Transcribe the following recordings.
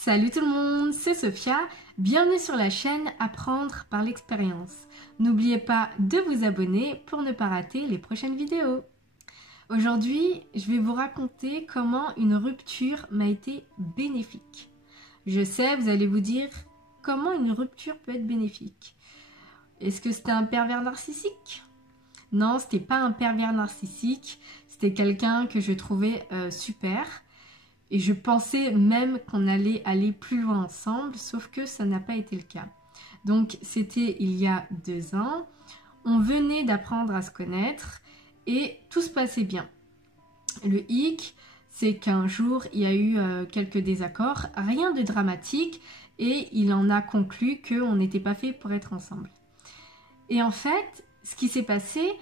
Salut tout le monde, c'est Sophia, bienvenue sur la chaîne Apprendre par l'expérience. N'oubliez pas de vous abonner pour ne pas rater les prochaines vidéos. Aujourd'hui, je vais vous raconter comment une rupture m'a été bénéfique. Je sais, vous allez vous dire, comment une rupture peut être bénéfique? Est-ce que c'était un pervers narcissique? Non, c'était pas un pervers narcissique, c'était quelqu'un que je trouvais super. Et je pensais même qu'on allait aller plus loin ensemble, sauf que ça n'a pas été le cas. Donc c'était il y a 2 ans, on venait d'apprendre à se connaître et tout se passait bien. Le hic, c'est qu'un jour il y a eu quelques désaccords, rien de dramatique, et il en a conclu qu'on n'était pas fait pour être ensemble. Et en fait, ce qui s'est passé,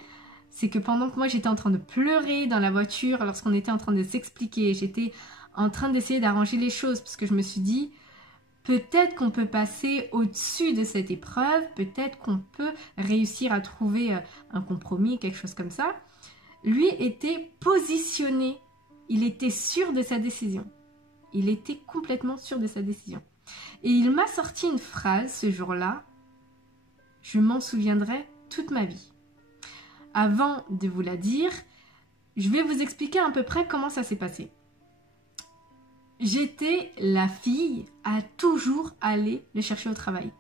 c'est que pendant que moi j'étais en train de pleurer dans la voiture, lorsqu'on était en train de s'expliquer, j'étais en train d'essayer d'arranger les choses parce que je me suis dit peut-être qu'on peut passer au-dessus de cette épreuve, peut-être qu'on peut réussir à trouver un compromis, quelque chose comme ça. Lui était positionné, il était sûr de sa décision. Il était complètement sûr de sa décision. Et il m'a sorti une phrase ce jour-là, je m'en souviendrai toute ma vie. Avant de vous la dire, je vais vous expliquer à peu près comment ça s'est passé. J'étais la fille à toujours aller le chercher au travail.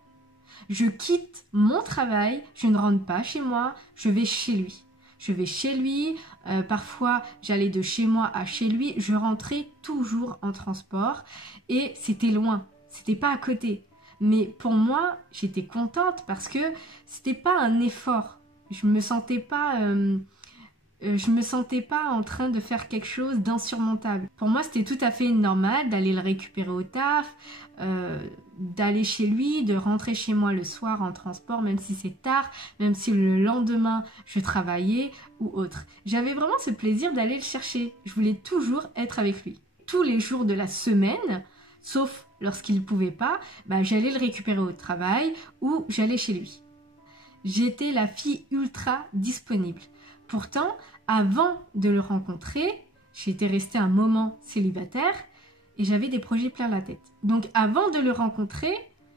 Je quitte mon travail, je ne rentre pas chez moi, je vais chez lui. Je vais chez lui, parfois j'allais de chez moi à chez lui, je rentrais toujours en transport et c'était loin, c'était pas à côté. Mais pour moi, j'étais contente parce que c'était pas un effort. Je me sentais pas en train de faire quelque chose d'insurmontable. Pour moi, c'était tout à fait normal d'aller le récupérer au taf, d'aller chez lui, de rentrer chez moi le soir en transport, même si c'est tard, même si le lendemain je travaillais ou autre. J'avais vraiment ce plaisir d'aller le chercher. Je voulais toujours être avec lui. Tous les jours de la semaine, sauf lorsqu'il ne pouvait pas, j'allais le récupérer au travail ou j'allais chez lui. J'étais la fille ultra disponible. Pourtant, avant de le rencontrer, j'étais restée un moment célibataire et j'avais des projets plein la tête. Donc avant de le rencontrer,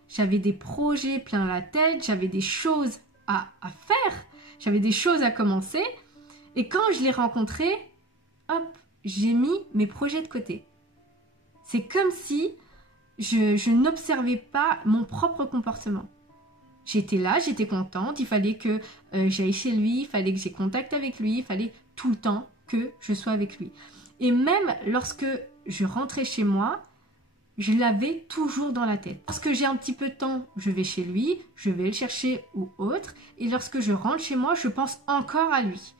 j'avais des projets plein la tête, j'avais des choses à faire, j'avais des choses à commencer. Et quand je l'ai rencontré, hop, j'ai mis mes projets de côté. C'est comme si je n'observais pas mon propre comportement. J'étais là, j'étais contente, il fallait que j'aille chez lui, il fallait que j'ai contact avec lui, il fallait tout le temps que je sois avec lui. Et même lorsque je rentrais chez moi, je l'avais toujours dans la tête. Lorsque j'ai un petit peu de temps, je vais chez lui, je vais le chercher ou autre. Et lorsque je rentre chez moi, je pense encore à lui.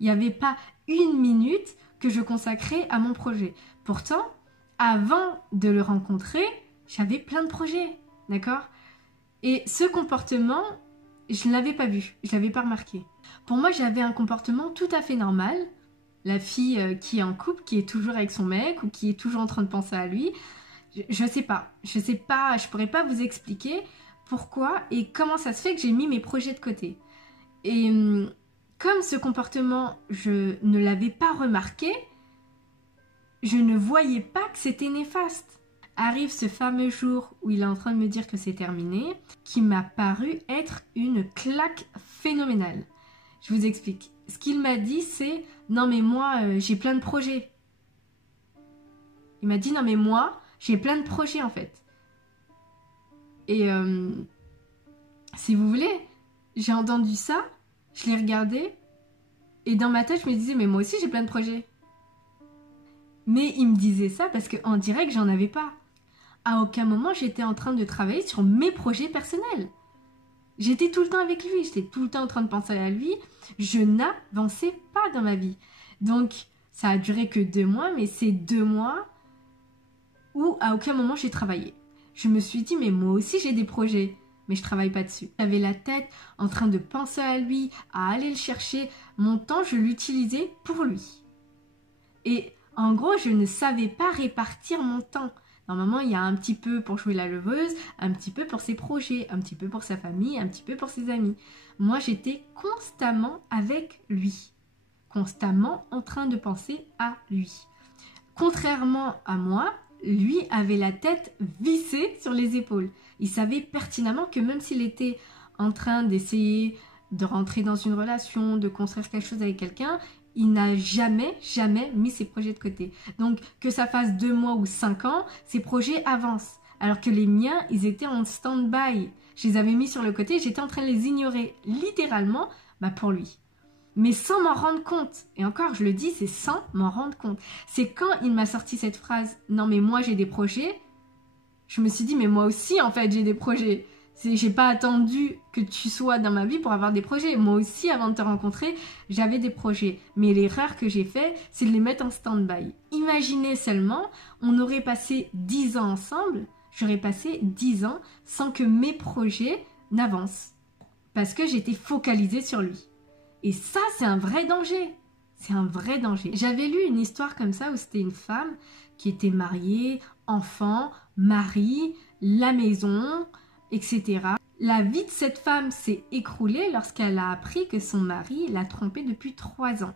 Il n'y avait pas une minute que je consacrais à mon projet. Pourtant, avant de le rencontrer, j'avais plein de projets, d'accord ? Et ce comportement, je ne l'avais pas vu, je ne l'avais pas remarqué. Pour moi, j'avais un comportement tout à fait normal. La fille qui est en couple, qui est toujours avec son mec ou qui est toujours en train de penser à lui. Je sais pas, je pourrais pas vous expliquer pourquoi et comment ça se fait que j'ai mis mes projets de côté. Et comme ce comportement, je ne l'avais pas remarqué, je ne voyais pas que c'était néfaste. Arrive ce fameux jour où il est en train de me dire que c'est terminé, qui m'a paru être une claque phénoménale. Je vous explique. Ce qu'il m'a dit, c'est « Non mais moi, j'ai plein de projets. » Il m'a dit « Non mais moi, j'ai plein de projets en fait. » Et si vous voulez, j'ai entendu ça, je l'ai regardé, et dans ma tête, je me disais « Mais moi aussi, j'ai plein de projets. » Mais il me disait ça parce qu'en direct, j'en avais pas. À aucun moment, j'étais en train de travailler sur mes projets personnels. J'étais tout le temps avec lui, j'étais tout le temps en train de penser à lui. Je n'avançais pas dans ma vie. Donc, ça a duré que 2 mois, mais c'est 2 mois où à aucun moment j'ai travaillé. Je me suis dit, mais moi aussi j'ai des projets, mais je travaille pas dessus. J'avais la tête en train de penser à lui, à aller le chercher. Mon temps, je l'utilisais pour lui. Et en gros, je ne savais pas répartir mon temps. Normalement, il y a un petit peu pour jouer la leveuse, un petit peu pour ses projets, un petit peu pour sa famille, un petit peu pour ses amis. Moi, j'étais constamment avec lui, constamment en train de penser à lui. Contrairement à moi, lui avait la tête vissée sur les épaules. Il savait pertinemment que même s'il était en train d'essayer de rentrer dans une relation, de construire quelque chose avec quelqu'un, il n'a jamais mis ses projets de côté. Donc, que ça fasse 2 mois ou 5 ans, ses projets avancent. Alors que les miens, ils étaient en stand-by. Je les avais mis sur le côté, j'étais en train de les ignorer, littéralement, pour lui. Mais sans m'en rendre compte. Et encore, je le dis, c'est sans m'en rendre compte. C'est quand il m'a sorti cette phrase « Non, mais moi, j'ai des projets », je me suis dit « Mais moi aussi, en fait, j'ai des projets. J'ai pas attendu que tu sois dans ma vie pour avoir des projets. Moi aussi, avant de te rencontrer, j'avais des projets. Mais l'erreur que j'ai faite, c'est de les mettre en stand-by. Imaginez seulement, on aurait passé 10 ans ensemble, j'aurais passé 10 ans sans que mes projets n'avancent. Parce que j'étais focalisée sur lui. Et ça, c'est un vrai danger. C'est un vrai danger. J'avais lu une histoire comme ça où c'était une femme qui était mariée, enfant, mari, la maison, etc. La vie de cette femme s'est écroulée lorsqu'elle a appris que son mari l'a trompée depuis 3 ans.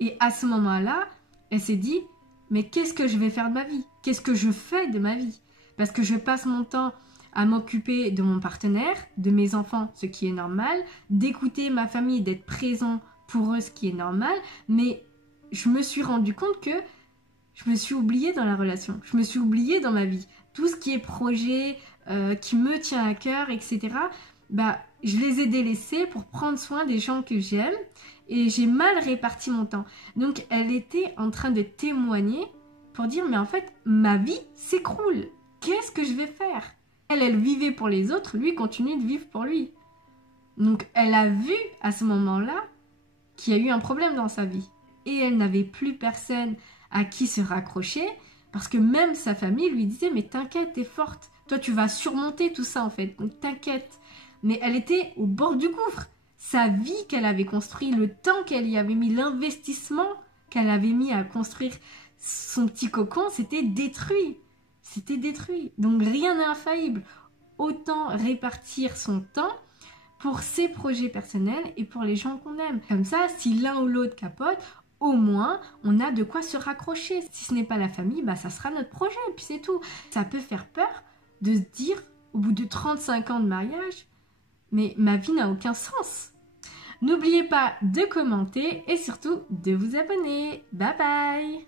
Et à ce moment-là, elle s'est dit « Mais qu'est-ce que je vais faire de ma vie? Qu'est-ce que je fais de ma vie ?» Parce que je passe mon temps à m'occuper de mon partenaire, de mes enfants, ce qui est normal, d'écouter ma famille, d'être présent pour eux, ce qui est normal, mais je me suis rendu compte que je me suis oubliée dans la relation, je me suis oubliée dans ma vie. Tout ce qui est projet, qui me tient à cœur, etc., je les ai délaissés pour prendre soin des gens que j'aime et j'ai mal réparti mon temps. Donc elle était en train de témoigner pour dire mais en fait ma vie s'écroule, qu'est-ce que je vais faire? Elle vivait pour les autres, lui continue de vivre pour lui. Donc elle a vu à ce moment-là qu'il y a eu un problème dans sa vie. Et elle n'avait plus personne à qui se raccrocher parce que même sa famille lui disait « Mais t'inquiète, t'es forte. Toi, tu vas surmonter tout ça en fait. Donc t'inquiète. » Mais elle était au bord du gouffre. Sa vie qu'elle avait construit, le temps qu'elle y avait mis, l'investissement qu'elle avait mis à construire son petit cocon, c'était détruit. C'était détruit. Donc rien n'est infaillible. Autant répartir son temps pour ses projets personnels et pour les gens qu'on aime. Comme ça, si l'un ou l'autre capote, au moins, on a de quoi se raccrocher. Si ce n'est pas la famille, ça sera notre projet, et puis c'est tout. Ça peut faire peur de se dire, au bout de 35 ans de mariage, mais ma vie n'a aucun sens. N'oubliez pas de commenter et surtout de vous abonner. Bye bye!